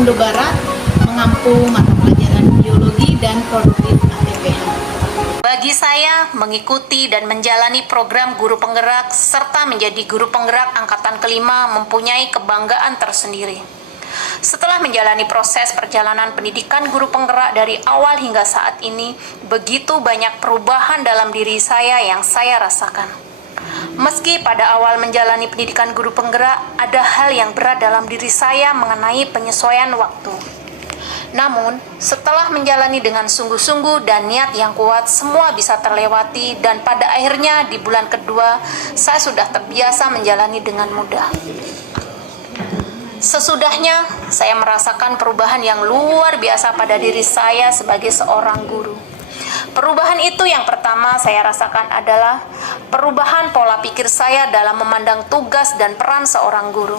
Mendo Barat mengampu mata pelajaran biologi dan produktif ATPH. Bagi saya, mengikuti dan menjalani program guru penggerak serta menjadi guru penggerak angkatan kelima mempunyai kebanggaan tersendiri. Setelah menjalani proses perjalanan pendidikan guru penggerak dari awal hingga saat ini, begitu banyak perubahan dalam diri saya yang saya rasakan. Meski pada awal menjalani pendidikan guru penggerak, ada hal yang berat dalam diri saya mengenai penyesuaian waktu. Namun, setelah menjalani dengan sungguh-sungguh dan niat yang kuat, semua bisa terlewati dan pada akhirnya di bulan kedua, saya sudah terbiasa menjalani dengan mudah. Sesudahnya, saya merasakan perubahan yang luar biasa pada diri saya sebagai seorang guru. Perubahan itu yang pertama saya rasakan adalah perubahan pola pikir saya dalam memandang tugas dan peran seorang guru.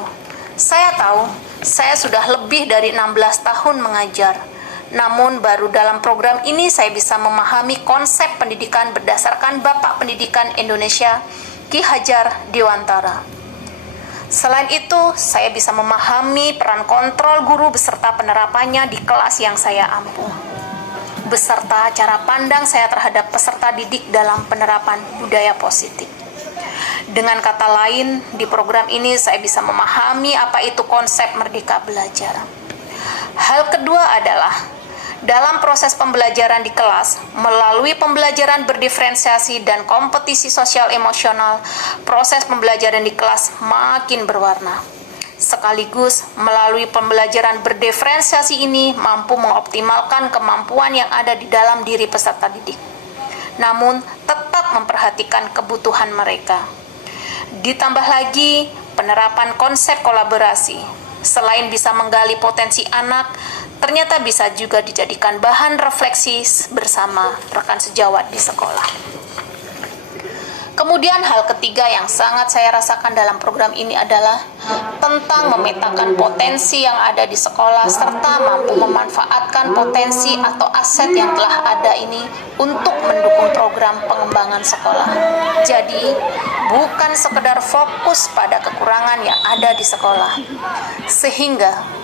Saya tahu, saya sudah lebih dari 16 tahun mengajar. Namun baru dalam program ini saya bisa memahami konsep pendidikan berdasarkan Bapak Pendidikan Indonesia, Ki Hajar Dewantara. Selain itu, saya bisa memahami peran kontrol guru beserta penerapannya di kelas yang saya ampu, beserta cara pandang saya terhadap peserta didik dalam penerapan budaya positif. Dengan kata lain, di program ini saya bisa memahami apa itu konsep merdeka belajar. Hal kedua adalah dalam proses pembelajaran di kelas, melalui pembelajaran berdiferensiasi dan kompetisi sosial emosional, proses pembelajaran di kelas makin berwarna. Sekaligus, melalui pembelajaran berdiferensiasi ini mampu mengoptimalkan kemampuan yang ada di dalam diri peserta didik. Namun, tetap memperhatikan kebutuhan mereka. Ditambah lagi, penerapan konsep kolaborasi. Selain bisa menggali potensi anak, ternyata bisa juga dijadikan bahan refleksi bersama rekan sejawat di sekolah. Kemudian hal ketiga yang sangat saya rasakan dalam program ini adalah tentang memetakan potensi yang ada di sekolah serta mampu memanfaatkan potensi atau aset yang telah ada ini untuk mendukung program pengembangan sekolah. Jadi, bukan sekedar fokus pada kekurangan yang ada di sekolah. Sehingga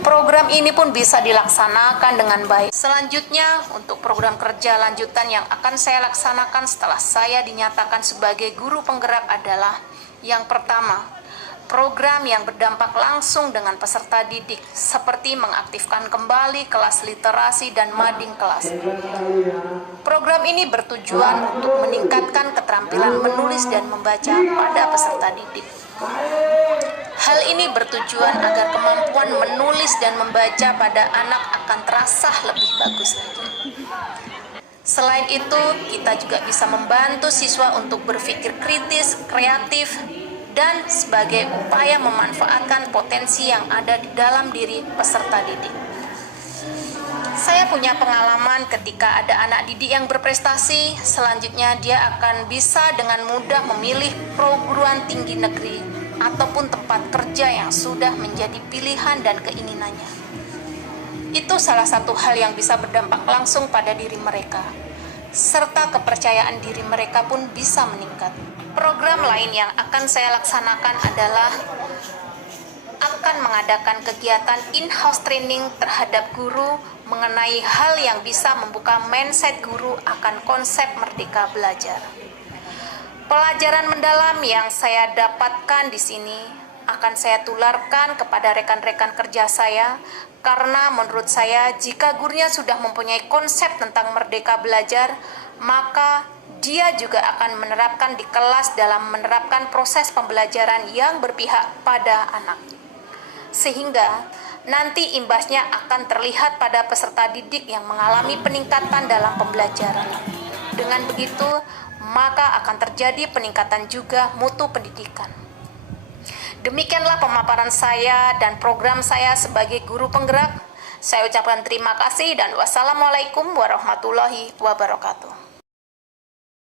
program ini pun bisa dilaksanakan dengan baik. Selanjutnya, untuk program kerja lanjutan yang akan saya laksanakan setelah saya dinyatakan sebagai guru penggerak adalah yang pertama, program yang berdampak langsung dengan peserta didik, seperti mengaktifkan kembali kelas literasi dan mading kelas. Program ini bertujuan untuk meningkatkan keterampilan menulis dan membaca pada peserta didik. Hal ini bertujuan agar kemampuan menulis dan membaca pada anak akan terasa lebih bagus lagi. Selain itu, kita juga bisa membantu siswa untuk berpikir kritis, kreatif, dan sebagai upaya memanfaatkan potensi yang ada di dalam diri peserta didik. Saya punya pengalaman ketika ada anak didik yang berprestasi, selanjutnya dia akan bisa dengan mudah memilih perguruan tinggi negeri ataupun tempat kerja yang sudah menjadi pilihan dan keinginannya. Itu salah satu hal yang bisa berdampak langsung pada diri mereka, serta kepercayaan diri mereka pun bisa meningkat. Program lain yang akan saya laksanakan adalah akan mengadakan kegiatan in-house training terhadap guru mengenai hal yang bisa membuka mindset guru akan konsep merdeka belajar. Pelajaran mendalam yang saya dapatkan di sini akan saya tularkan kepada rekan-rekan kerja saya, karena menurut saya jika gurunya sudah mempunyai konsep tentang merdeka belajar, maka dia juga akan menerapkan di kelas dalam menerapkan proses pembelajaran yang berpihak pada anak. Sehingga nanti imbasnya akan terlihat pada peserta didik yang mengalami peningkatan dalam pembelajaran. Dengan begitu, maka akan terjadi peningkatan juga mutu pendidikan. Demikianlah pemaparan saya dan program saya sebagai guru penggerak. Saya ucapkan terima kasih dan wassalamualaikum warahmatullahi wabarakatuh.